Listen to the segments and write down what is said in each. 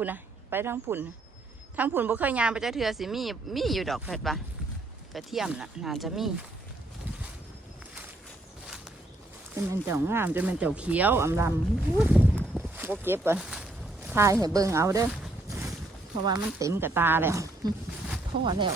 พุ่นนะไปทั้งพุ่นทั้งพุ่นบ่เคยยามไปจะเทือสิมีมีอยู่ดอกเผ็ดปะกระเทียมน่ะน่าจะมีจะเป็นเจ้างามจะเป็นเจ้าเขียวอำลำบ่เก็บอะทายให้เบิ่งเอาเด้อเพราะว่ามันเต็มกับตาแล้วพ่อแล้ว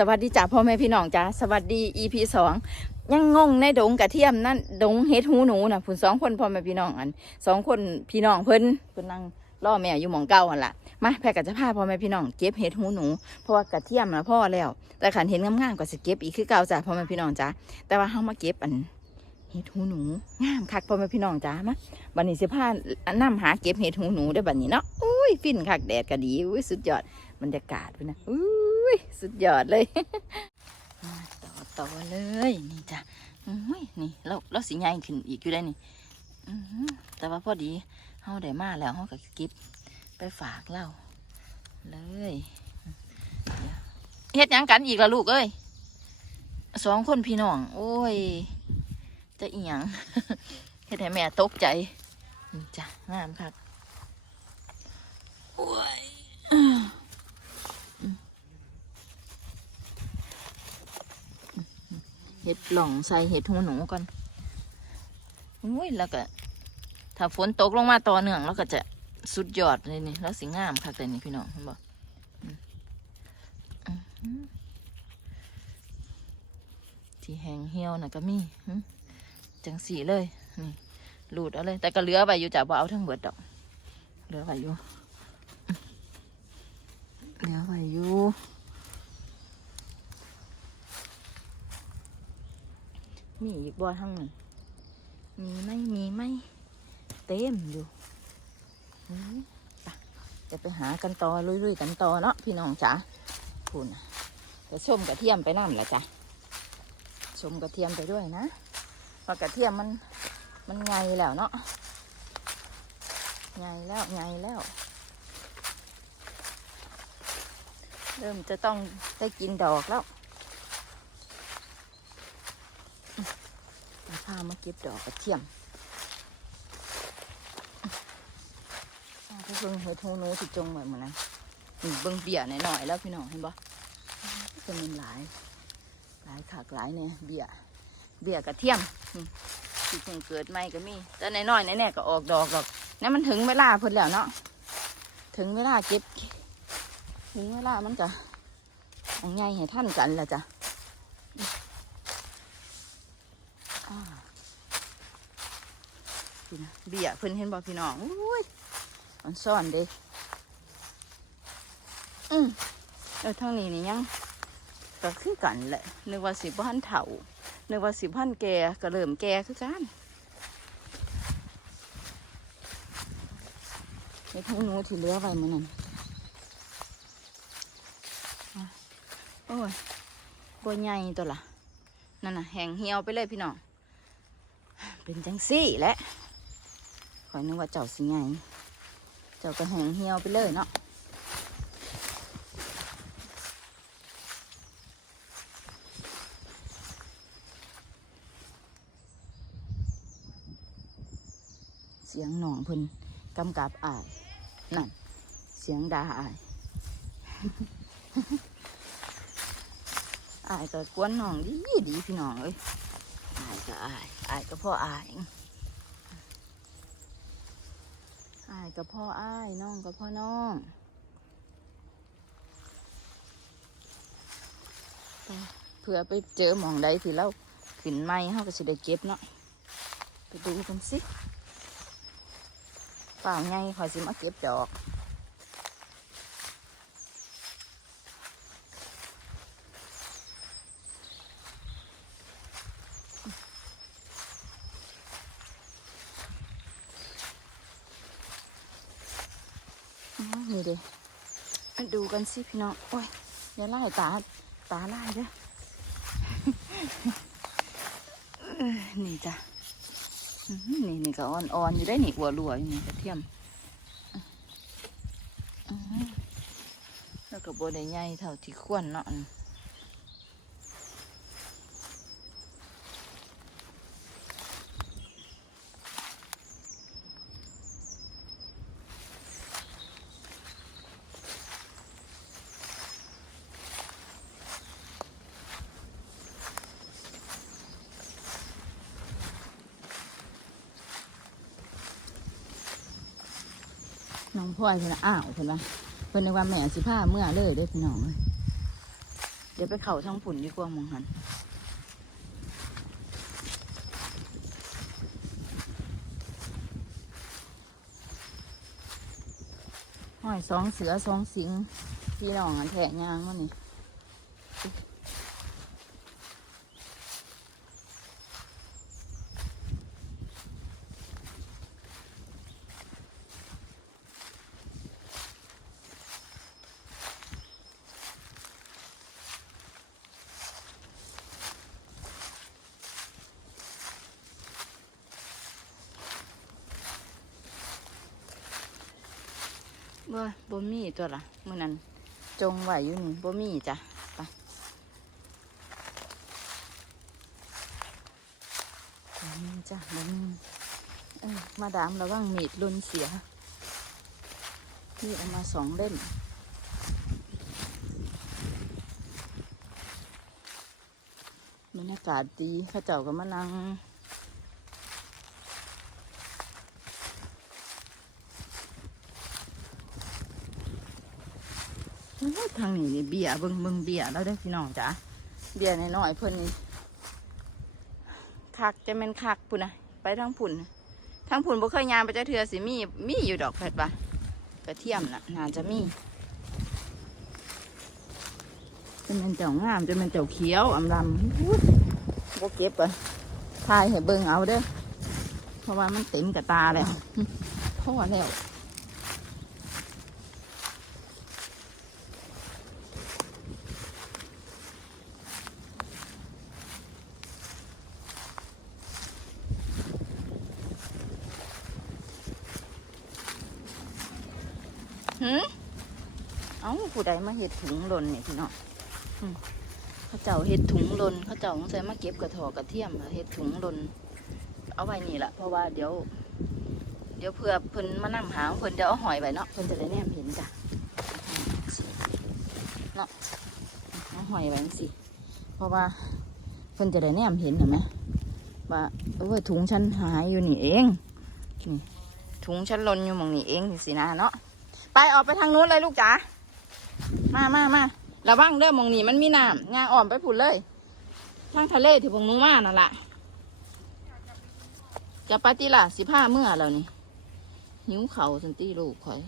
สวัสดีจ้าพ่อแม่พี่น้องจ้าสวัสดี EP สองยังงงในดงกระเทียมนั่นดงเฮ็ดหูหนูน่ะผุนสองคนพ่อแม่พี่น้องอันสองคนพี่น้องเพิ่นเพิ่นนั่งล่อแม่อยู่หมองเก้าหันละมาแพรก็จะพาพ่อแม่พี่น้องเก็บเฮ็ดหูหนูเพราะว่ากระเทียมนะพ่อแล้ว แต่ขันเห็นงามๆก็สิเก็บอีกคือเก่าจ้าพ่อแม่พี่น้องจ้าแต่ว่าเฮามาเก็บอันเฮ็ดหูหนูงามคักพ่อแม่พี่น้องจ้ามาบัดนี้สิพานํหาเก็บเฮ็ดหูหนูได้บัดนี้เนาะอุ้ยฟินคักแดดก็ดีอุ้ยสุดยอดบรรยากาศพุ่นนะอุ้ย สุดยอดเลย ต่อต่อเลยนี่จ้ะอุ้ยนี่เราเราสิใหญ่ขึ้นอีกอยู่ได้นี่อื้อหือแต่ว่าพอดีเฮาได้มาแล้วเฮาก็เก็บไปฝากเราเลยเฮ็ดยังกันอีกละลูกเอ้ยสองคนพี่น้อง โอ้ย จะอีหยังเฮ็ดให้แม่ตกใจนี่จ้ะงามคักโอ้ย เห็ดหล่องใส่เห็ดหูหนูก่อนอุ้ยแล้วก็ ถ้าฝนตกลงมาต่อเนื่องแล้วก็จะสุดยอดเลยนี่แล้วสิงามคักเลยนี่พี่น้องเห็นบอกที่แห้งเหี่ยวน่ะก็มีจังสีเลยนี่รูดเอาเลย แต่ก็เหลือไว้อยู่จ้ะบ่เอาทั้งเบิดดอกเหลือไว้อยู่เหลือไว้อยู่ มีอีกบ่อทั้งนั้นมีไหมมีไหมเต็มอยู่จะไปหากันต่อลุยๆกันต่อเนาะพี่น้องจ๋าคุณจะชมกระเทียมไปนั่นแหละจ้ะชมกระเทียมไปด้วยนะเพราะกระเทียมมันมันไงแล้วเนาะไงแล้วไงแล้ว เริ่มจะต้องได้กินดอกแล้วามาเก็บดอกกระเทียมไปเบิ่งเห็ดหูหนูที่จงไว้เหมือนนั้นนี่เบิ่งเบียหน่อยๆแล้วพี่น้องเห็นบ่เป็นมันหลาย หลายขากหลายเนี่ยเบียเบียกระเทียมนี่ที่เพิ่งเกิดใหม่ก็มี แต่น้อยๆแน่ๆก็ออกดอกดอกนี่มันถึงเวลาเพิ่นแล้วเนาะถึงเวลาเก็บ ถึงเวลามันจะอันใหญ่ให้ท่านกันล้วจ้ะ อ่า พี่นะเบียเพิ่นเห็นบอกพี่น้องอุ้ยมันซ่อนเด้อืมเออทางนี้นี่ยังก็คือกันแหละนึกว่าสิบพันเถานึกว่าสิบพันแกก็เริ่มแกคือกันไอ้ทั้งหนูที่เหลือไว้มันนั่นโอ้ยบัวใหญ่ตัวละนั่นน่ะแหงเหี่ยวไปเลยพี่น้อง เป็นจังซี่แหละ ขอยนึกว่าเจ้าสิไงเจ้าก็แหงเหี่ยวไปเลยเนาะเสียงหนองพิ่นกำกับอายนั่น เสียงดาอายอายก็กวนหนองดีดีพี่น้องเอ้ยอายก็อายอายก็พ่ออาย อายกับพ่ออ้ายน้องกับพ่อน้องเผื่อไปเจอหมองใดที่เราขึ้นไม้เขาก็จะได้เก็บเนาะไปดูกันสิเปล่าไงขอสิมาเก็บดอก เด้ดูกันสิพี่น้อง โอ้ยอย่าไล่ตา ตาไล่เด้อเอ้ยนี่จ้ะ นี่นี่ก็อ่อนๆอยู่ได้นี่หัวรัวอยู่นี่กระเทียมแล้วก็บได้ใหญ่เท่าที่ควรเนาะ น้องพลอยเพิ่นน่ะอ้าวเพิ่นว่าเพิ่นนึกว่าแม่สิผ้าเมื่อเลยได้พี่น้องเอ้ยเดี๋ยวไปเข่าท้องผุ่นดีกว่ามองหันห้อยสองเสือสองสิงพี่น้องอันแทะยางวะนี่ บ่บ่มีตัวละมื่อนั้นจงไหวอยู่นี่บ่มีจ้ะไปบ่มีจ้ะบ่มีเอ้ยมาดามระวังมีดลุนเสียนี่เอามาสองเล่มบรรยากาศดีข้าเจ้าก็มานั่งโอ้ยทางนี้นี่ เบียเบิ่งเบิ่งเบียร์แล้วได้พี่น้องจ้ะเบียร์น้อยๆเพิ่นนี่คักจะเป็นคักพุ่นนะไปทางพุ่นน่ะทางพุ่นบ่เคยยามไปจะเทือสิมีมีอยู่ดอกเผ็ดปะกระเทียมน่ะน่าจะมีจะเป็นเจ้างามจะเป็นเจ้าเขียวอำลำบ่เก็บอะทายให้เบิ่งเอาเด้อเพราะว่ามันเต็มกับตาแล้วพอแล้ว หืมเอ้า ผู้ใดมาเห็ดถุงหล่นเนี่ยพี่น้องเขาเจ้าเห็ดถุงหล่นเขาเจ้าสงสัยมาเก็บกระถอกระเทียมเห็ดถุงหล่นเอาไว้นี่แหละเพราะว่าเดี๋ยว เดี๋ยวเพื่อเพิ่นมานํหาของเพิ่นเดี๋ยวเอาหอยไว้เนาะเพิ่นจะได้แนมเห็นจ้ะเนาะเอาหอยไว้สิเพราะว่าเพิ่นจะได้แนมเห็นเห็นไหมว่าเออถุงฉันหายอยู่นี่เองนี่ถุงฉันหล่นอยู่มองนี่เองสินะเนาะไปออกไปทางนู้นเลยลูกจ๋า มามามาระวังเด้อมองนี่มันมีน้ำงาอ่อมไปผุนเลยทางทะเลที่พวกหนู้มานั่นแหละจะไปตีล่ะสิผ้าเมื่อแล้วนี่หิ้วเข่าสันตีลูกคอย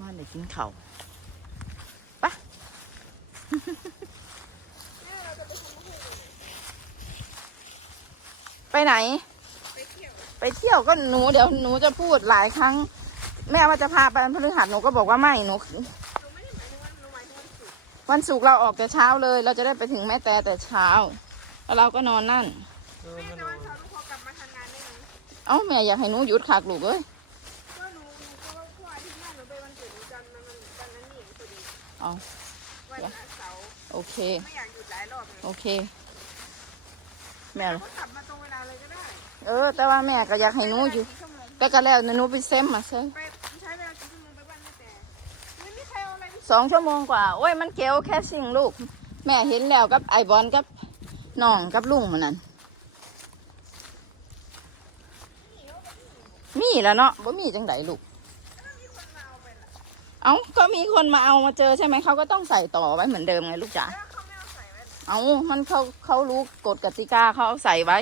ว่าเด็กกินเข่าปะไปไหน ไปเที่ยวก็หนูเดี๋ยวหนูจะพูดหลายครั้ง แม่ว่าจะพาไปพฤหัสหนูก็บอกว่าไม่หนู วันศุกร์เราออกแต่เช้าเลย เราจะได้ไปถึงแม่แต่แต่เช้า แล้วเราก็นอนนั่นแม่แต่วันเสาร์หนูขอกลับมาทำงานได้ไหมเอ้าแม่อยากให้หนูหยุดคักลูกเอ้ยก็หนูหนูก็ว่าพ่ออาทิตย์หน้าหนูไปวันเกิดหนูจำมันมันวันนั้นนี่เองพอดีเอาวันเสาร์โอเค ไม่อยากหยุดหลายรอบเลยโอเค แม่ก็กลับมาตรงเวลาเลยก็ได้ เออ แต่ว่าแม่ก็อยากให้หนูอยู่กี่ชั่วโมงแต่ก็แล้วหนูไปเซมมาเซมไป สองชั่วโมงกว่า โอ้ยมันเกลวแค่สิ่งลูก แม่เห็นแล้วกับไอบอลกับน้องกับลุงมันนั่นมีแล้วเนาะบ่มีจังไดลูก เอ้าก็มีคนมาเอามาเจอใช่ไหมเขาก็ต้องใส่ต่อไว้เหมือนเดิมไงลูกจ๋าเขามเอาใส่ไว้เหรอเอ้ามันเขาเขารู้กฎกติกาเขาเอาใส่ไว้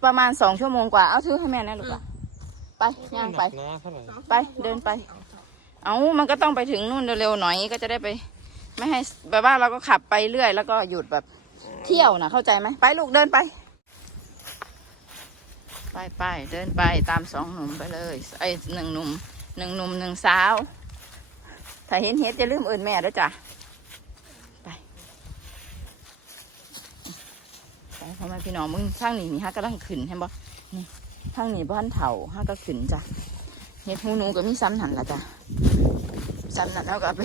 ไประมาณสองชั่วโมงกว่า เอาถือให้แม่นะลูกอะ ไปย่างไป หนักนะเท่าไหร่ไปเดินไป เอามันก็ต้องไปถึงนู่นเร็วๆหน่อยก็จะได้ไป ไม่ให้แบบว่าเราก็ขับไปเรื่อย แล้วก็หยุดแบบเที่ยวนะเข้าใจไหมไปลูกเดินไป ไปไปไปเดินไปตามสองหนุ่มไปเลยไอ้ยหนึ่งหนุ่มหนึ่งหนุ่มหนึ่งสาว ถ้าเห็นเห็ดจะลืมเอื่นแม่ด้วยจ้ะไปไปพ่อแม่พี่น้องมึงช่างนี่นี่ฮะกำลังขึ้นเห็นบ่นี่ ทางนี้บ้านเถาฮะก็ขึ้นจ้ะเห็ดหูหนูก็มีซ้ำหันละจ้ะซ้ำนั่นแล้วก็ไป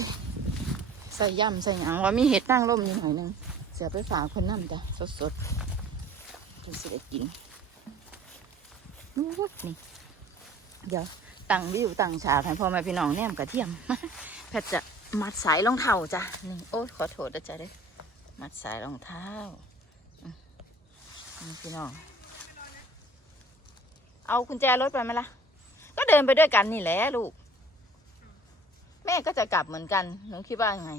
ใส่ย่ำใส่หยังว่ามีเห็ดนั่งร่มอยู่หน่อยนึงเสียไปฝากคนน้ำจ้ะสดๆจะสิได้กินนู้นนี่เดี๋ยวตั้งวิวตั้งฉากให้พ่อแม่พี่น้องแนมกระเทียมแพทจะมัดสายรองเท้าจ้ะนี่โอ้ยขอโทษนะจ๊ะเด้มัดสายรองเท้าพี่น้อง เอากุญแจรถไปไหมล่ะ ก็เดินไปด้วยกันนี่แหละลูก แม่ก็จะกลับเหมือนกันหนูคิดว่าไง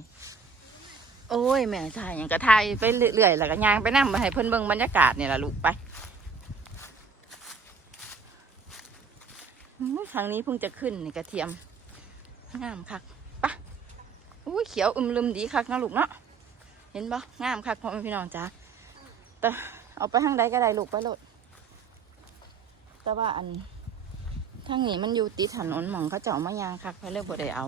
โอ้ยแม่ถ่ายอย่างกระทายไปเรื่อยๆแล้วก็ยางไปนั่งไปให้เพิ่นเบิ่งบรรยากาศนี่แหละลูกไปอื้อครั้งนี้เพิ่งจะขึ้นนี่กระเทียมงามคักปะอุ้ยเขียวอึมลืมดีคักนะลูกเนาะเห็นปะงามคักพ่อแม่พี่น้องจ้าแต่เอาไปทางใดก็ได้ลูกไปโลด แต่ว่าอันทางนี้มันอยู่ติดถนนหมองเขาเจาะมายางคักไปเลือกบ่ได้เอา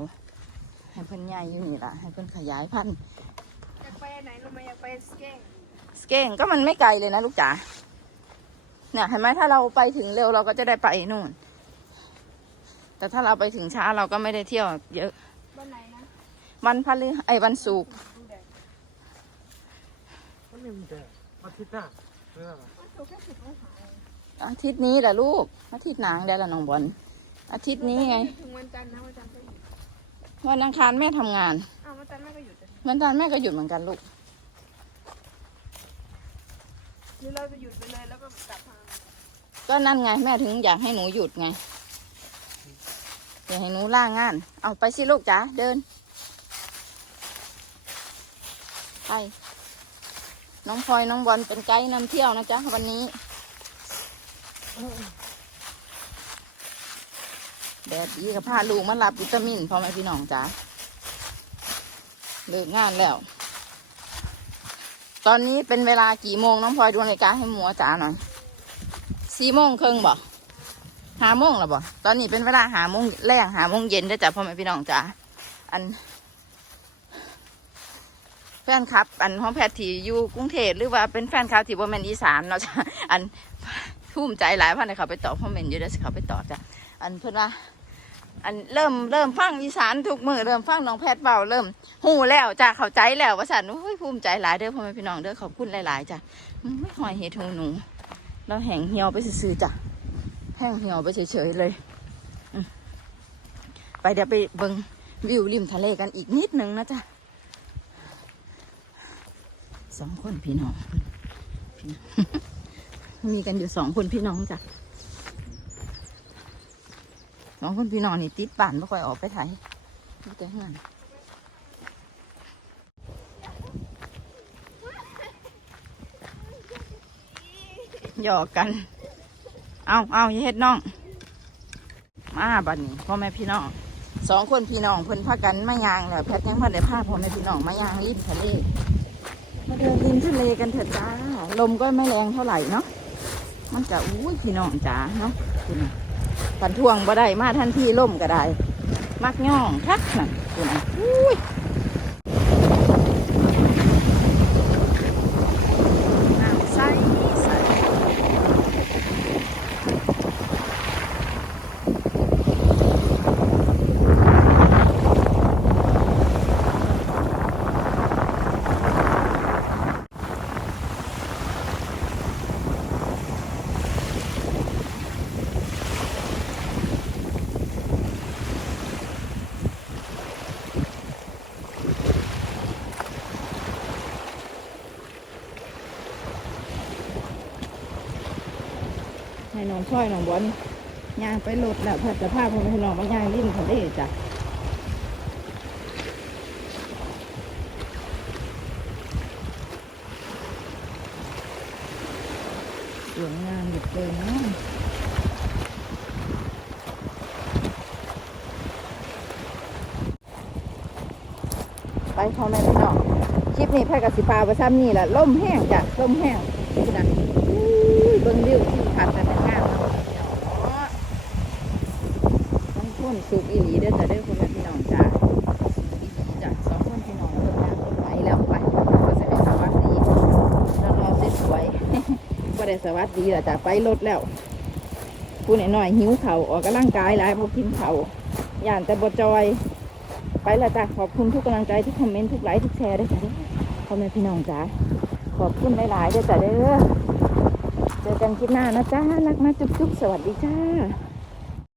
ให้เพิ่นใหญ่อยู่นี่ล่ะ ให้เพิ่นขยายพันธุ์อยากไปไหนรู้ไหมอยากไปสเก้งสเก้งก็มันไม่ไกลเลยนะลูกจ๋าเนี่ยเห็นไหมถ้าเราไปถึงเร็วเราก็จะได้ไปนู่น แต่ถ้าเราไปถึงช้าเราก็ไม่ได้เที่ยว เยอะบ้านไหนนะวันพฤไอ้ยวันศุกร์ดูแดดมันไม่มีแต่อาทิตย์หน้าเรื่องอะไรมันสูงแค่สิบองศาเองอาทิตย์นี้แหละลูก อาทิตย์หนางได้ละน้องบอลอาทิตย์นี้ไง ถึงวันจันทร์นะวันจันทร์ก็หยุดวันอังคารแม่ทำงาน อ้าววันจันทร์แม่ก็หยุดเลยวันจันทร์แม่ก็หยุดเหมือนกันลูก หรือเราจะหยุดไปเลยแล้วก็กลับมาก็นั่นไงแม่ถึงอยากให้หนูหยุดไงอยากให้หนูล่างงาน เอาไปสิลูกจ๋าเดินไปน้องพลอยน้องบอลเป็นไกด์นำเที่ยวนะจ๊ะวันนี้ แดดดีกับพาลูกมารับวิตามินพ่อแม่พี่น้องจ๋าเลิกงานแล้ว ตอนนี้เป็นเวลากี่โมงน้องพลอยดูนาฬิกาให้หมัวจ๋าหน่อยสี่โมงครึ่งบ่ห้าโมงแล้วบ่ตอนนี้เป็นเวลาหาโมงแรงหาโมงเย็นได้จ้ะพ่อแม่พี่น้องจ้าอันแฟนคลับ อันของแพทย์ที่อยู่กรุงเทพหรือว่าเป็นแฟนคลับที่บ่แม่นอีสานเนาะจ้ะอัน ภูมิใจหลายพันเลยเขาไปตอบคอมเมนต์อยู่เด้อสิเขาไปตอบจ้ะอันเพิ่อนว่า อันเริ่มเริ่มฟังอีสานทุกมือเริ่มฟังน้องแพทย์เบาเริ่มหูแล้วจ้ะเข้าใจแล้วว่าสันโอ้ยภูมิใจหลายเด้อพ่อแม่พี่น้องเด้อขอบคุณหลายๆจ้ะอื้อหอยเห็ดหูหนูเราแห้งเหี่ยวไปซื่อจ้ะแห้งเหี่ยวไปเฉยๆเลยไปเดี๋ยวไปเบิงวิวริมทะเลกันอีกนิดนึงนะจ๊ะสองคนพี่น้องพี่น้อง มีกันอยู่สองคนพี่น้องจ้ะสองคนพี่น้องนี่ติดบ้านไม่ค่อยออกไปไทยมีแต่เฮือนหยอกกัน เอาเอาอย่าเฮ็ดน้อง มาบัดนี้พ่อแม่พี่น้องสองคนพี่น้องเพิ่นพากันมายางแล้วแพทย์ยังพ่ได้พาพ่อแม่พี่น้องมายางริมทะเลมาเดินริมทะเลกันเถอะจ้า ลมก็ไม่แรงเท่าไหร่เนาะ มันจะอุ้ยพี่น้องจ๋าเนาะคุณปันท่วงบ่ได้มาทันทีล่มก็ได้ มักย่องทักน่ะคุณอุ้ยน้ำใสใส ให้น้องช่อยน้องบอลยางไปรถแล้วพัดจะพาพ่อแม่พี่น้องมาย่างริมทะเลจ้ะสวยงามเหลือเกินนะไปพ่อแม่พี่น้องคลิปนี้แพ่กับสิปาประซ้ำนี่แหละล่มแห้งจ้ะล่มแห้งนี่นะเบิ่งวิวที่พัดแต่เป็นงามเนะ ความ สุขอีหลีเด้อจ้ะเด้อพ่อแม่พี่น้องจ้าสุขอีหลีจ้ะสองคนพี่น้องเลิกงานรถไหลแล้วไปก็จะได้สวัสดีแล้วรอสวยๆก็ได้สวัสดีแล้วจ้ะไปรถแล้วผู้หน้อยหิวเข่าออกกำลังกายหลายพอกินเข่าวย่านแต่บจอย ไปล้วจ้ะขอบคุณทุกกำลังใจทุกคอมเมนต์ทุกไลค์ทุกแชร์ด้วยจ้ะเด้อพ่อแม่พี่น้องจ้าขอบคุณหลายๆด้วยจ้ะเด้อเจอกันคลิปหน้านะจ้ารักนะจุ๊บๆสวัสดีจ้า